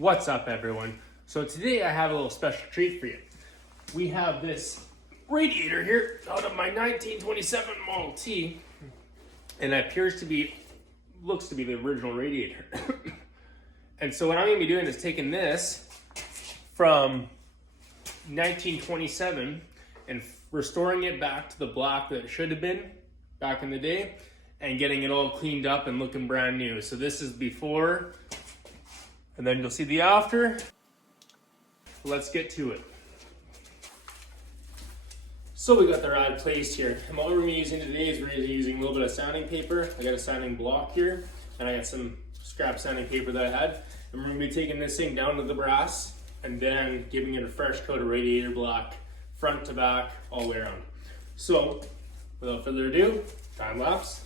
What's up, everyone? So today I have a little special treat for you. We have this radiator here out of my 1927 Model T, and it looks to be the original radiator. And so what I'm going to be doing is taking this from 1927 and restoring it back to the black that it should have been back in the day, and getting it all cleaned up and looking brand new. So this is before, and then you'll see the after. Let's get to it. So we got the rod placed here, and what we're going to be using today is we're going to be using a little bit of sanding paper. I got a sanding block here, and I got some scrap sanding paper that I had, and we're going to be taking this thing down to the brass and then giving it a fresh coat of radiator black, front to back, all the way around. So without further ado, time lapse.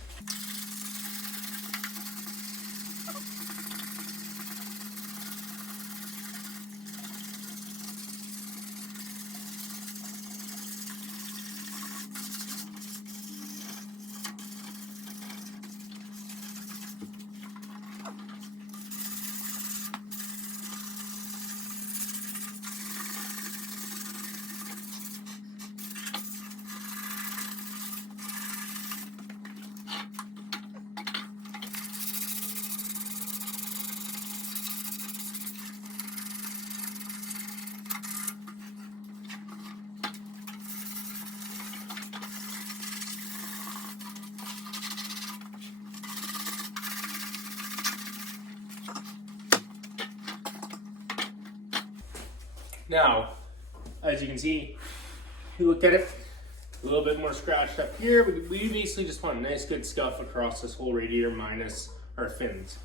Now, as you can see, if you look at it, a little bit more scratched up here. We basically just want a nice good scuff across this whole radiator minus our fins.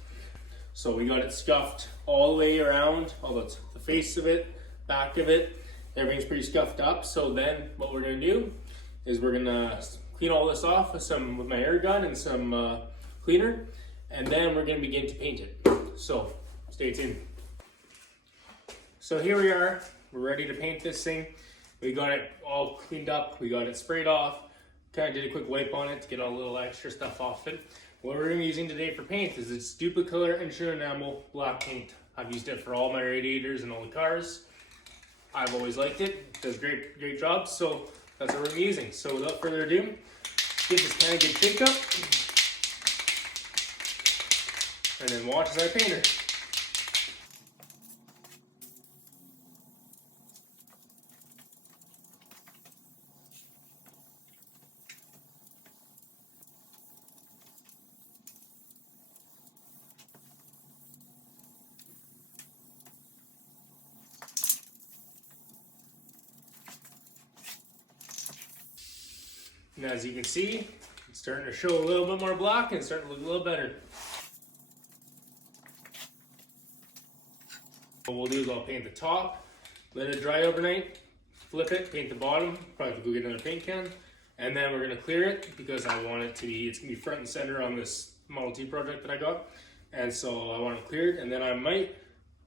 So we got it scuffed all the way around, all the face of it, back of it, everything's pretty scuffed up. So then what we're gonna do is we're gonna clean all this off with my air gun and some cleaner, and then we're gonna begin to paint it. So stay tuned. So here we are, we're ready to paint this thing. We got it all cleaned up, we got it sprayed off, kind of did a quick wipe on it to get all the little extra stuff off it. What we're going to be using today for paint is this Duplicolor Insurance Enamel black paint. I've used it for all my radiators and all the cars. I've always liked it, it does great job, so that's what we're going to be using. So without further ado, give this kind of good shake up, and then watch as I paint her. And as you can see, it's starting to show a little bit more black and it's starting to look a little better. What we'll do is I'll paint the top, let it dry overnight, flip it, paint the bottom, probably go get another paint can, and then we're going to clear it because I want it to be, it's going to be front and center on this Model T project that I got. And so I want it cleared, and then I might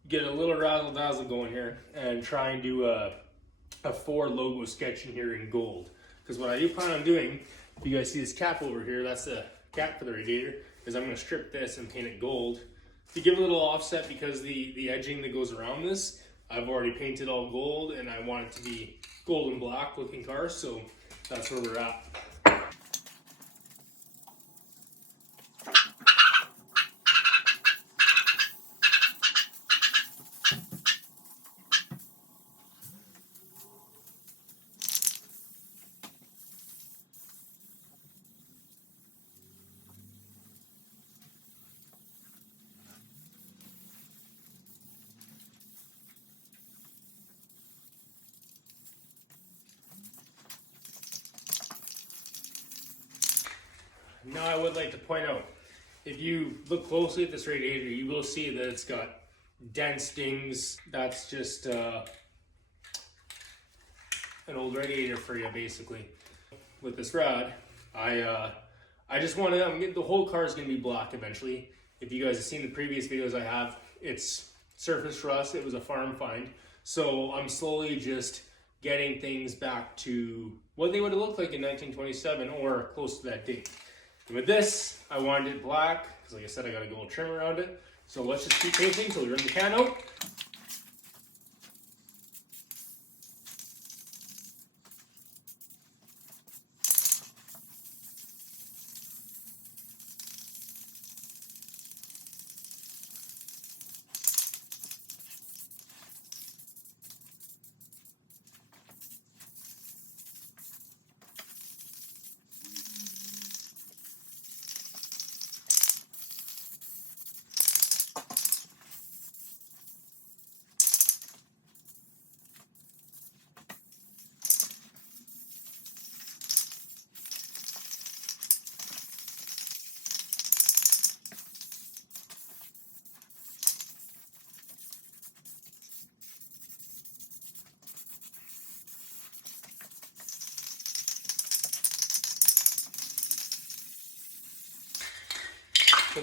get a little razzle dazzle going here and try and do a Ford logo sketch in here in gold. Because what I do plan on doing, if you guys see this cap over here, that's the cap for the radiator, is I'm going to strip this and paint it gold to give a little offset, because the edging that goes around this, I've already painted all gold and I want it to be gold and black looking car, so that's where we're at. Now I would like to point out, if you look closely at this radiator, you will see that it's got dents, dings. That's just an old radiator for you, basically. With this rod, I just want to, the whole car is going to be black eventually. If you guys have seen the previous videos I have, it's surface rust. It was a farm find. So I'm slowly just getting things back to what they would have looked like in 1927 or close to that date. And with this, I wanted it black, because like I said, I got a gold trim around it. So let's just keep painting until we run the can out.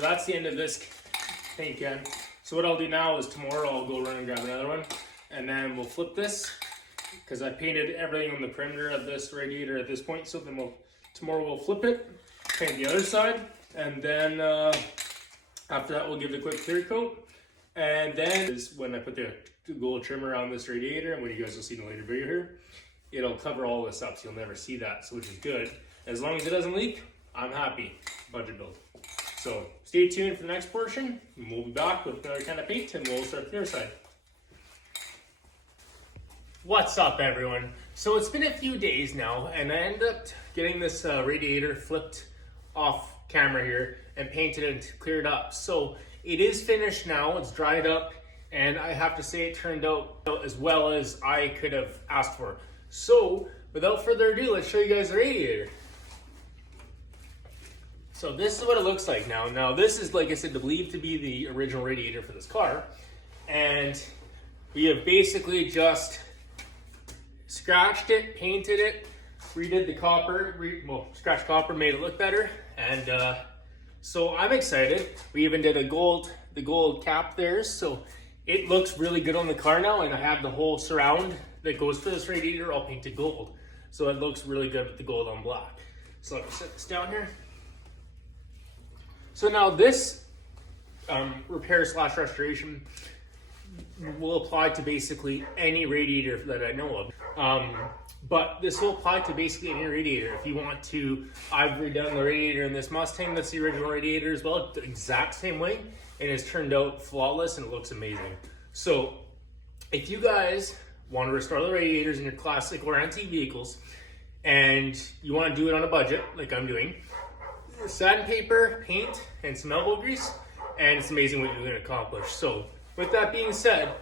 that's the end of this paint can. So what I'll do now is tomorrow I'll go run and grab another one, and then we'll flip this, because I painted everything on the perimeter of this radiator at this point. So then tomorrow we'll flip it, paint the other side, and then after that we'll give it a quick clear coat. And then is when I put the gold trim around this radiator, and what you guys will see in a later video here, it'll cover all this up, so you'll never see that, so which is good. As long as it doesn't leak, I'm happy. Budget build. So stay tuned for the next portion, and we'll be back with another kind of paint, and we'll start the other side. What's up, everyone? So it's been a few days now, and I ended up getting this radiator flipped off camera here and painted and cleared up. So it is finished now, it's dried up, and I have to say it turned out as well as I could have asked for. So without further ado, let's show you guys the radiator. So this is what it looks like now. Now this is, like I said, believed to be the original radiator for this car, and we have basically just scratched it, painted it, redid the copper, scratched copper, made it look better, and so I'm excited. We even did the gold cap there, so it looks really good on the car now, and I have the whole surround that goes for this radiator all painted gold. So it looks really good with the gold on black. So let me set this down here. So now this repair / restoration will apply to basically any radiator that I know of. But this will apply to basically any radiator. If you want to, I've redone the radiator in this Mustang, that's the original radiator as well, the exact same way, and it's turned out flawless and it looks amazing. So if you guys want to restore the radiators in your classic or antique vehicles, and you want to do it on a budget, like I'm doing, sandpaper, paint, and some elbow grease, and it's amazing what you can accomplish. So with that being said,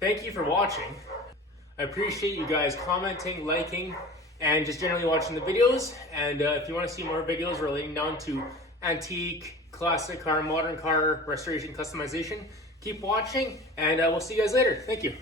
thank you for watching. I appreciate you guys commenting, liking, and just generally watching the videos. And if you want to see more videos relating down to antique, classic car, modern car, restoration, customization, keep watching, and we'll see you guys later. Thank you.